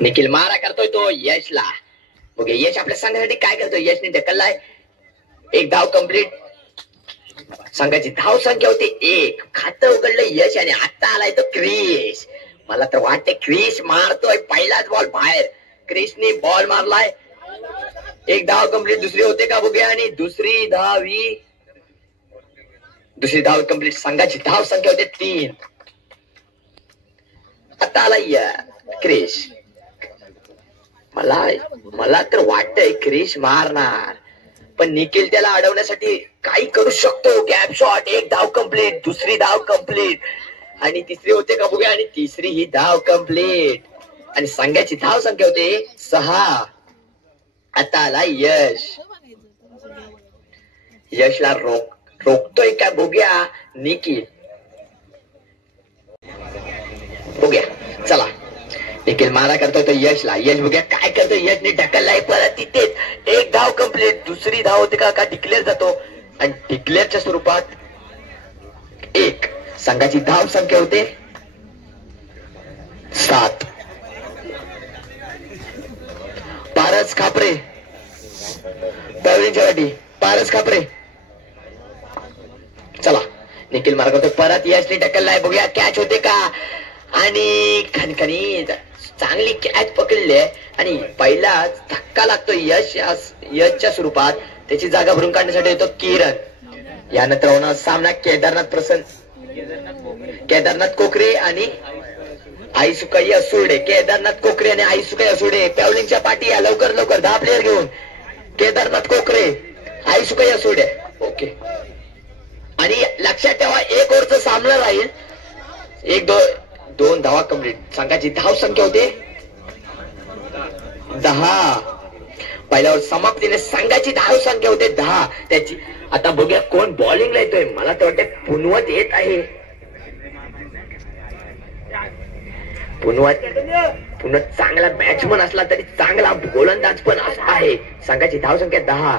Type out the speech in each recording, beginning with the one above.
निखिल मारा करतोय तो यशला. बघे यश आपल्या संघासाठी काय करतोय. यशने ढकललाय. एक धाव कंप्लीट. संघाची धाव संख्या होती 1. खातं उघडलं यश आणि आता आलाय तो क्रिश. मला तर वाटते क्रिश मारतोय. पहिलाच बॉल बाहेर. क्रिशने बॉल मारलाय. एक धाव कंप्लीट. दुसरी होते का बघूया. आणि दुसरी धाव कंप्लीट. संघाची धाव संख्या होते 3. आता आलाय क्रिश. मला तर वाटतंय क्रिश मारणार, पण निखिल त्याला अडवण्यासाठी काही करू शकतो. Gap shot. एक धाव कंप्लीट. दुसरी धाव कंप्लीट. आणि तिसरी होते का बघूया. आणि तिसरी ही धाव कंप्लीट. आणि संघाची धाव संख्या होते 6. आता आला यश. यशला रोखतोय का बघूया निखिल. बघूया. चला निखिल मारा करतोय तो यशला. यश बघूया काय करतोय. यशने ढकललाय परत तिथेच. एक धाव कंप्लीट. दुसरी धाव होते का डिक्लेअर जातो. आणि डिक्लेअरच्या स्वरूपात 1. संघाची धाव संख्या होते 7. पारस खापरे. पारस खापरे. चला निखिल मारा करतोय परत. यशने ढकललाय. बघूया कॅच होते का. आणि खणखणी चांगली कॅच पकडली. आणि पहिला धक्का लागतोय यशच्या स्वरूपात. त्याची जागा भरून काढण्यासाठी येतो किरण. यानंतर होणार सामना केदारनाथ कोकरे आणि आईसुकाई असुर्डे. केदारनाथ कोकरे आणि आईसुकाई असुर्डे. पॅवलिंगच्या पाठी या. लवकर 10 प्लेयर घेऊन. केदारनाथ कोकरे, आईसुकाई असुर्डे. ओके. आणि लक्षात ठेवा 1 ओव्हरचा सामना राहील. 2 धावा कंप्लीट. संघाची धाव संख्या होते 10. पहिल्यावर समाप्तीने संघाची धाव संख्या होते 10. त्याची आता बघूया कोण बॉलिंगला येतोय. मला तर वाटतं पुनवत येत आहे. पुनवत चांगला बॅट्समन असला तरी चांगला गोलंदाज पण आहे. संघाची धाव संख्या 10.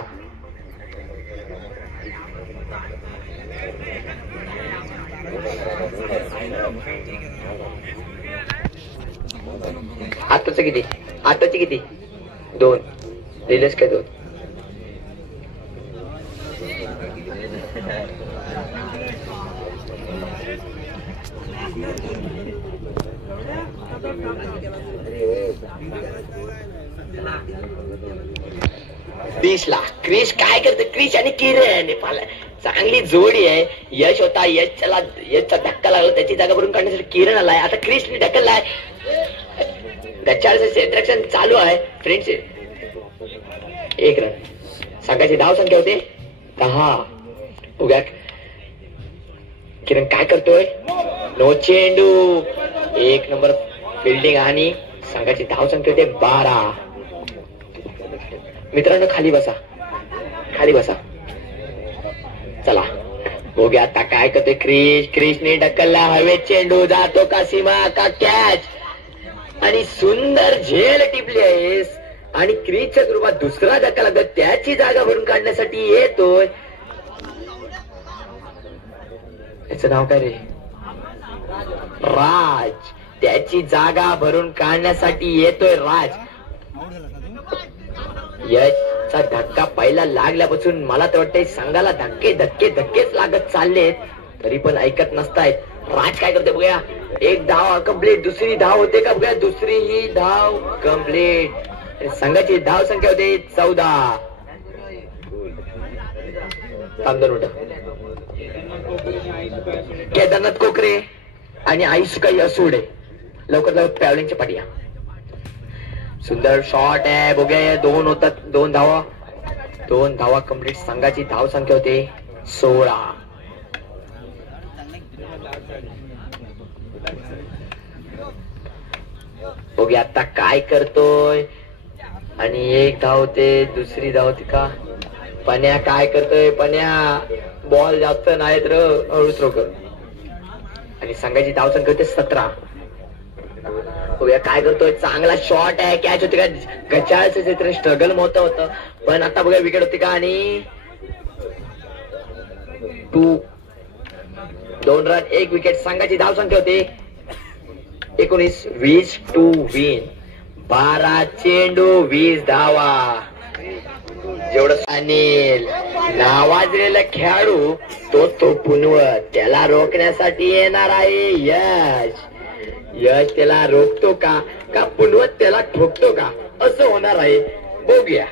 आताची किती 2 दिलेस काय 2. क्रिश काय करते. क्रिश आणि किरण चांगली जोडी आहे. यश होता. यशचा धक्का लागला. त्याची जागा भरून काढण्यासाठी किरण आलाय. आता क्रिशने ढकललाय. गच्चाळचं क्षेत्ररक्षण चालू आहे. Friends 1 run. संघाची धाव संख्या होते 10. उद्या किरण काय करतोय. नो चेंडू. 1 नंबर फिल्डिंग. आणि संघाची धाव संख्या होते 12. मित्रांनो खाली बसा. चला बघूया आता काय करतोय क्रिशने ढकलला. हवेत चेंडू जातो का सीमा का कॅच. आणि सुंदर झेल टिपली आहेस. आणि क्रिशच्या स्वरूपात दुसरा धक्का लागतो. त्याची जागा भरून काढण्यासाठी येतोय. याचं नाव काय रे. राज. त्याची जागा भरून काढण्यासाठी येतोय राज. याचा धक्का पहिला लागल्यापासून मला तर वाटतंय संघाला धक्केच लागत चाललेत, तरी पण ऐकत नसतायत. राज काय करते बघूया. 1 धाव कंप्लीट. दुसरी धाव होते का बघूया. दुसरी ही धाव कंप्लीट. संघाची धाव संख्या होते 14. केदारनाथ कोकरे आणि आईसुकाई असुर्डे. लवकर पॅवलिंगच्या पाठी या. सुंदर शॉट आहे बघूया. 2 होतात. 2 धावा कंप्लीट. संघाची धाव संख्या होते 16. बघूया आता काय करतोय. आणि 1 धाव होते. दुसरी धाव होती का. पन्या काय करतोय. पन्या बॉल जास्त नाहीत र. हळू थ्रो कर. आणि संघाची धाव संख्या होते 17. बघूया काय करतोय. चांगला शॉट आहे. कॅच होती का. गचाळचं चित्र स्ट्रगल मोठं होतं, पण आता बघा विकेट होती का. आणि 2 रन 1 विकेट. संघाची धाव संख्या होती 19. 20 टू विन. 12 चेंडू 20 धावा. जेवढं अनिल नावाजलेला खेळाडू तो पुनवत, त्याला रोखण्यासाठी येणार आहे यश. यश त्याला रोखतो का पुनवत त्याला ठोकतो का, असं होणार आहे. बघूया.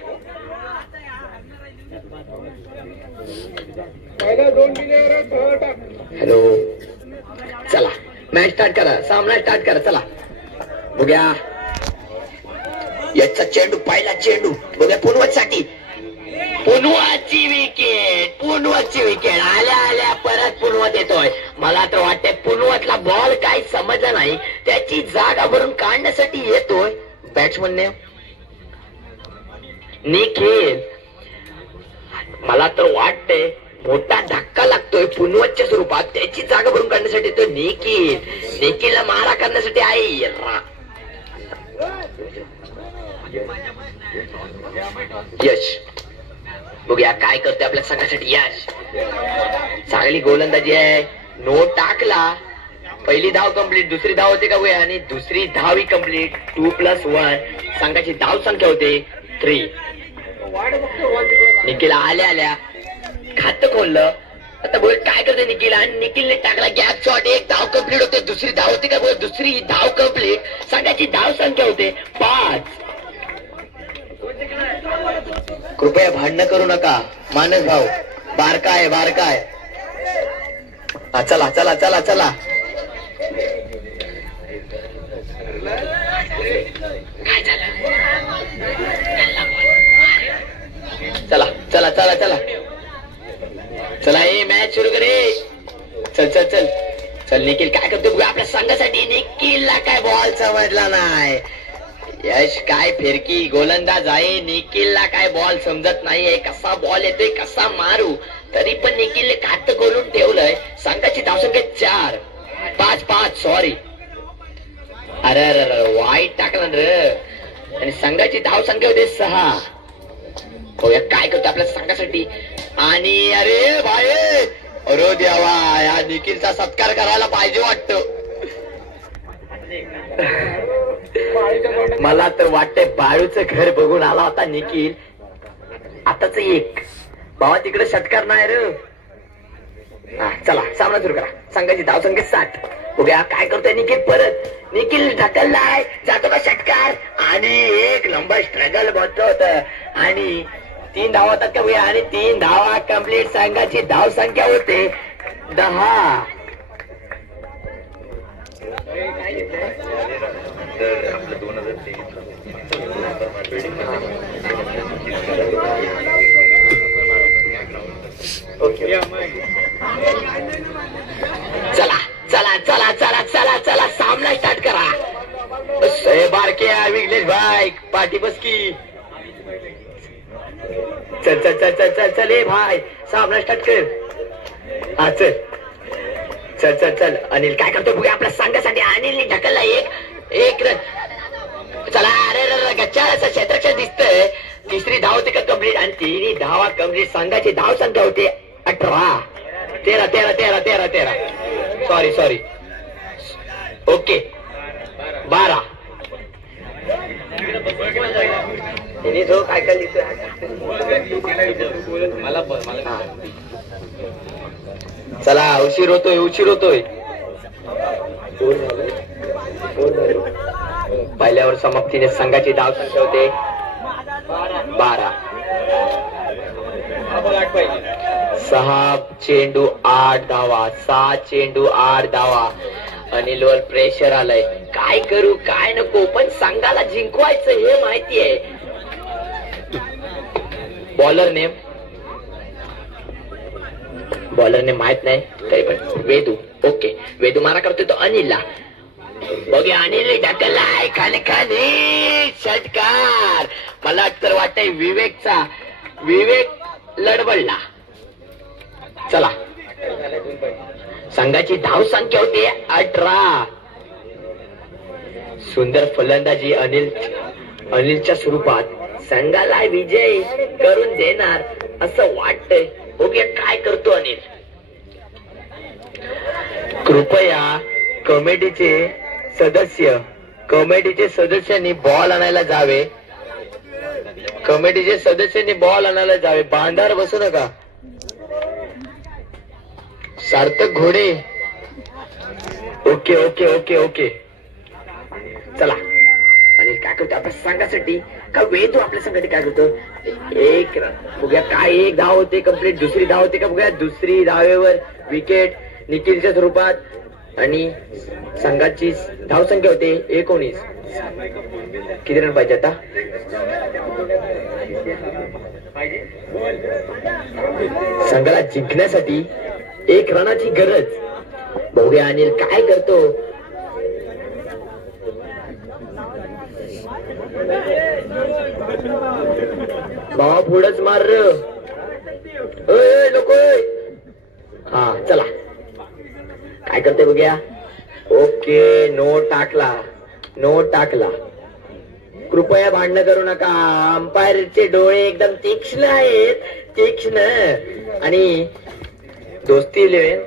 हॅलो, चला मॅच स्टार्ट करा, सामना स्टार्ट करा. चला बघूया. याचा चेंडू, पहिला चेंडू बघूया पुनवत साठी. पुनवतची विकेट आल्या आल्या परत पुनवत येतोय. मला तर वाटतंय पुनवतला बॉल काही समजला नाही, त्याची जागा भरून काढण्यासाठी येतोय बॅट्समनने निखिल. मला तर वाटतंय मोठा धक्का लागतोय पुनवतच्या स्वरूपात, त्याची जागा भरून काढण्यासाठी येतोय निखिल. निखिलला मारा करण्यासाठी आहे यश. बघूया काय करतोय आपल्या संघासाठी यश. चांगली गोलंदाजी आहे. नो टाकला. पहिली धाव कंप्लीट, दुसरी धाव होते का वे, आणि दुसरी धाव ही कंप्लीट. 2+1 संघाची धाव संख्या होते 3. निखिल आल्या आल्या खातं खोललं. आता बोल काय करतोय निखिल, आणि निखिलने टाकला गॅप शॉट. एक धाव कंप्लीट होते. दुसरी धाव होते का बोल, दुसरी धाव कंप्लीट. संघाची धाव संख्या होते 5. कृपया भांडण करू नका मानस भाऊ, बारकाय. चला चला चला चला. काय झालं? चला चला चला चला चला, हे मॅच सुरू करे. चल चल चल चल. निखिल काय करतो आपल्या संघासाठी. निखिलला काय बॉल समजला नाही. यश काय फिरकी गोलंदाज आहे, निखिलला काय बॉल समजत नाहीये. कसा बॉल येतोय, कसा मारू. तरी पण निखिलने खातं खोलून ठेवलंय. संघाची धावसंख्या 4. 5 सॉरी. अरे वाईट टाकला रे. आणि संघाची धावसंख्या होते 6. काय करतो आपल्या संघासाठी. आणि अरे भाई, अरे देवा, या निखिलचा सत्कार करायला पाहिजे वाटतं. मला तर वाटतंय बाळूचं घर बघून आला होता निखिल. आताच एक बाबा तिकडे षटकार नाही रे. चला सामना सुरू करा. संघाची धावसंख्या 7. बघूया काय करतोय निखिल. परत निखिल ढकललाय, जातो का षटकार. आणि एक नंबर स्ट्रगल बसतो होत. आणि 3 धावा होतात का बघूया. आणि 3 धावा कंप्लीट. संघाची धाव संख्या होते 10. चला चला चला चला चला चला, सामना स्टार्ट करा. बारके विघ्नेश भाई पाठी बस की. चल चल चल चल चल चल ए भाई, सामना स्टार्ट कर. हा चल चल चल चल. अनिल काय करतो बघूया आपल्या संघासाठी. अनिलने ढकलला एक रन. चला अरे गच्चाळाचं क्षेत्रक्षण दिसतंय. तिसरी धाव होते का कंप्लीट. आणि 3 धावा कंप्लीट. संघाची धाव संख्या होते 18. 13 सॉरी ओके 12. काय काय लिहितोय मला. चला उशीर होतोय. पहिल्यावर समाप्तीने संघाची धाव संख्या होते 12. 6 चेंडू 8 धावा. 6 चेंडू 8 धावा. अनिलवर प्रेशर आलंय. काय करू काय नको, पण संघाला जिंकवायचं हे माहिती आहे. बॉलर नेम माहित नाही तरी पण वेदू. ओके वेदू मारा करतोय तो अनिलला. बघूया अनिलने ढकललाय खाली षटकार. मला तर वाटतंय विवेक लडबडला. चला संघाची धाव संख्या होती 18. सुंदर फलंदाजी अनिलच्या स्वरूपात संघाला विजय करून देणार असं वाटतंय. बघूया काय करतो अनिल. कृपया कमिटीचे सदस्य कमिटीचे सदस्यांनी बॉल आणायला जावे. कमिटीचे सदस्यांनी बॉल आणायला जावे. बांधावर बसू नका. सार्थक घोडे. Okay okay okay okay. चला अनिल काय करतो आपल्या संघासाठी का वेदू आपल्या संघासाठी काय करतो. एक बघूया काय एक धाव होते कंप्लीट. दुसरी धाव होते का बघूया. दुसरी धावेवर विकेट निखिलच्या स्वरूपात आणि संघाची धावसंख्या होते 19. किती रन पाहिजे आता. संघाला जिंकण्यासाठी 1 रनाची गरज. बघूया अनिल काय करतो. बाबा पुढंच मार लोक. हा चला काय करते बघूया. ओके नो टाकला. नो टाकला. कृपया भांडण करू नका. अंपायरचे डोळे एकदम तीक्ष्ण आहेत. तीक्ष्ण. आणि दोस्ती 11